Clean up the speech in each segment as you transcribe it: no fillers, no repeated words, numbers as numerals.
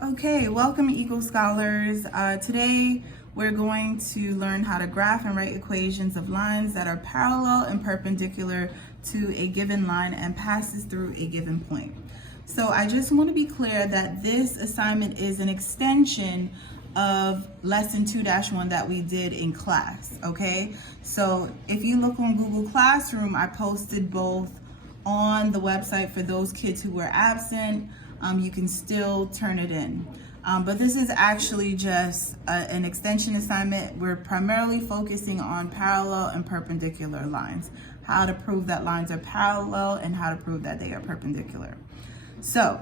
Okay, welcome Eagle Scholars. Today we're going to learn how to graph and write equations of lines that are parallel and perpendicular to a given line and passes through a given point. So I just want to be clear that this assignment is an extension of lesson 2-1 that we did in class, okay? So if you look on Google Classroom, I posted both on the website for those kids who were absent. You can still turn it in. But this is actually just an extension assignment. We're primarily focusing on parallel and perpendicular lines, how to prove that lines are parallel and how to prove that they are perpendicular. So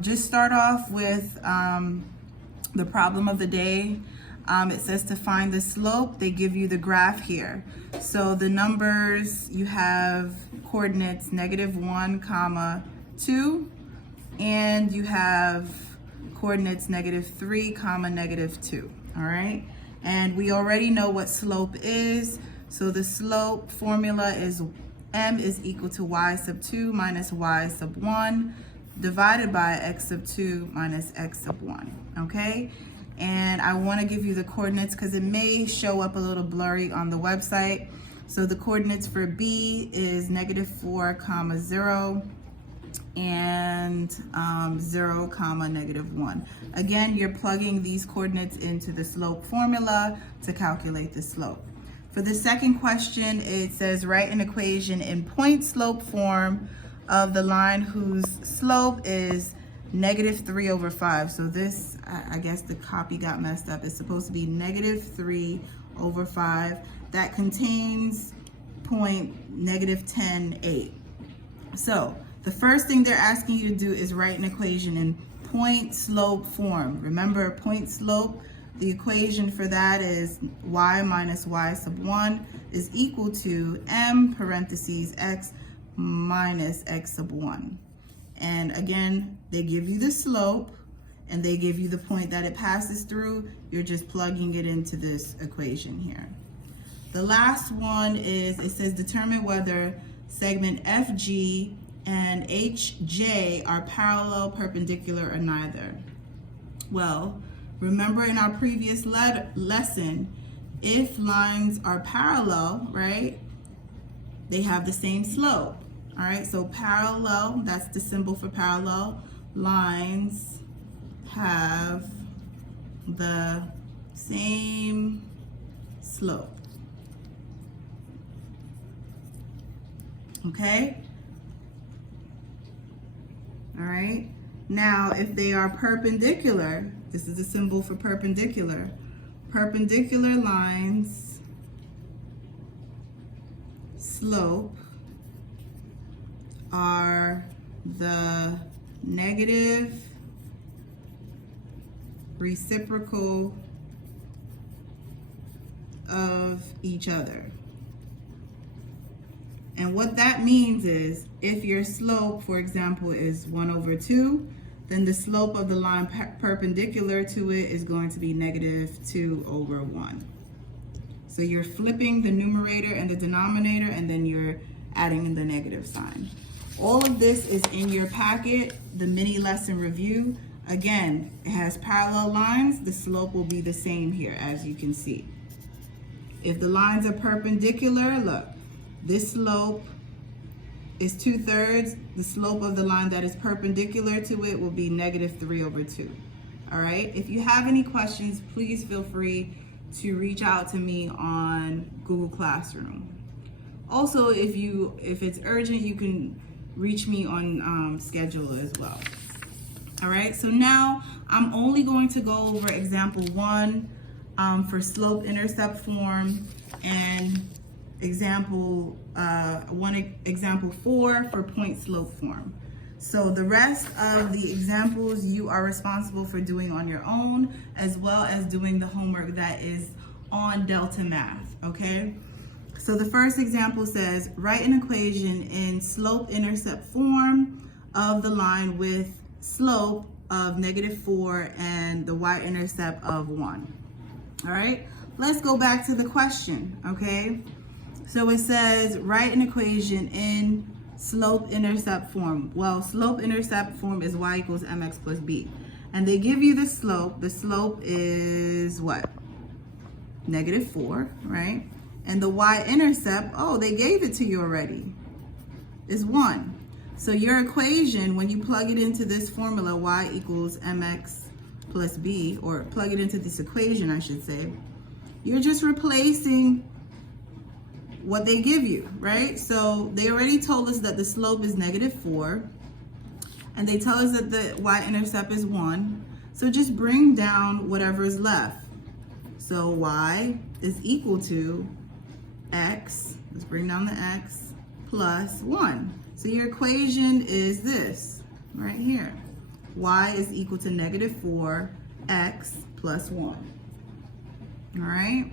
just start off with the problem of the day. It says to find the slope. They give you the graph here. So the numbers, you have coordinates -1, 2, and you have coordinates -3, -2, all right? And we already know what slope is. So the slope formula is m is equal to y sub 2 minus y sub 1 divided by x sub 2 minus x sub 1, okay? And I want to give you the coordinates because it may show up a little blurry on the website. So the coordinates for B is -4, 0, and 0, -1. Again, you're plugging these coordinates into the slope formula to calculate the slope. For the second question, it says write an equation in point slope form of the line whose slope is -3/5. So this, I guess the copy got messed up. It's supposed to be -3/5 that contains point -10, 8. So the first thing they're asking you to do is write an equation in point slope form. Remember, point slope, the equation for that is y minus y sub 1 is equal to m parentheses x minus x sub 1. And again, they give you the slope and they give you the point that it passes through. You're just plugging it into this equation here. The last one is, it says determine whether segment FG and HJ are parallel, perpendicular, or neither. Well, remember in our previous lesson, if lines are parallel, right, they have the same slope. All right, so parallel, that's the symbol for parallel. Lines have the same slope. Okay? All right, now if they are perpendicular, this is the symbol for perpendicular. Perpendicular lines slope are the negative reciprocal of each other. And what that means is if your slope, for example, is 1/2, then the slope of the line perpendicular to it is going to be -2/1. So you're flipping the numerator and the denominator, and then you're adding in the negative sign. All of this is in your packet, the mini lesson review. Again, it has parallel lines. The slope will be the same here, as you can see. If the lines are perpendicular, look, this slope is 2/3. The slope of the line that is perpendicular to it will be -3/2. All right, if you have any questions, please feel free to reach out to me on Google Classroom. Also, if it's urgent, you can reach me on schedule as well. All right, so now I'm only going to go over example 1 for slope intercept form and example 4 for point slope form. So the rest of the examples you are responsible for doing on your own, as well as doing the homework that is on Delta Math, okay? So the first example says, write an equation in slope intercept form of the line with slope of -4 and the y-intercept of 1. All right, let's go back to the question, okay? So it says, write an equation in slope intercept form. Well, slope intercept form is y equals mx plus b. and they give you the slope. The slope is what? -4, right? And the y-intercept, oh, they gave it to you already, is 1. So your equation, when you plug it into this formula, y equals mx plus b, or plug it into this equation, I should say, you're just replacing what they give you, right? So they already told us that the slope is -4, and they tell us that the y-intercept is 1. So just bring down whatever is left. So y is equal to x, let's bring down the x, plus 1. So your equation is this, right here. Y is equal to -4, x plus 1. All right?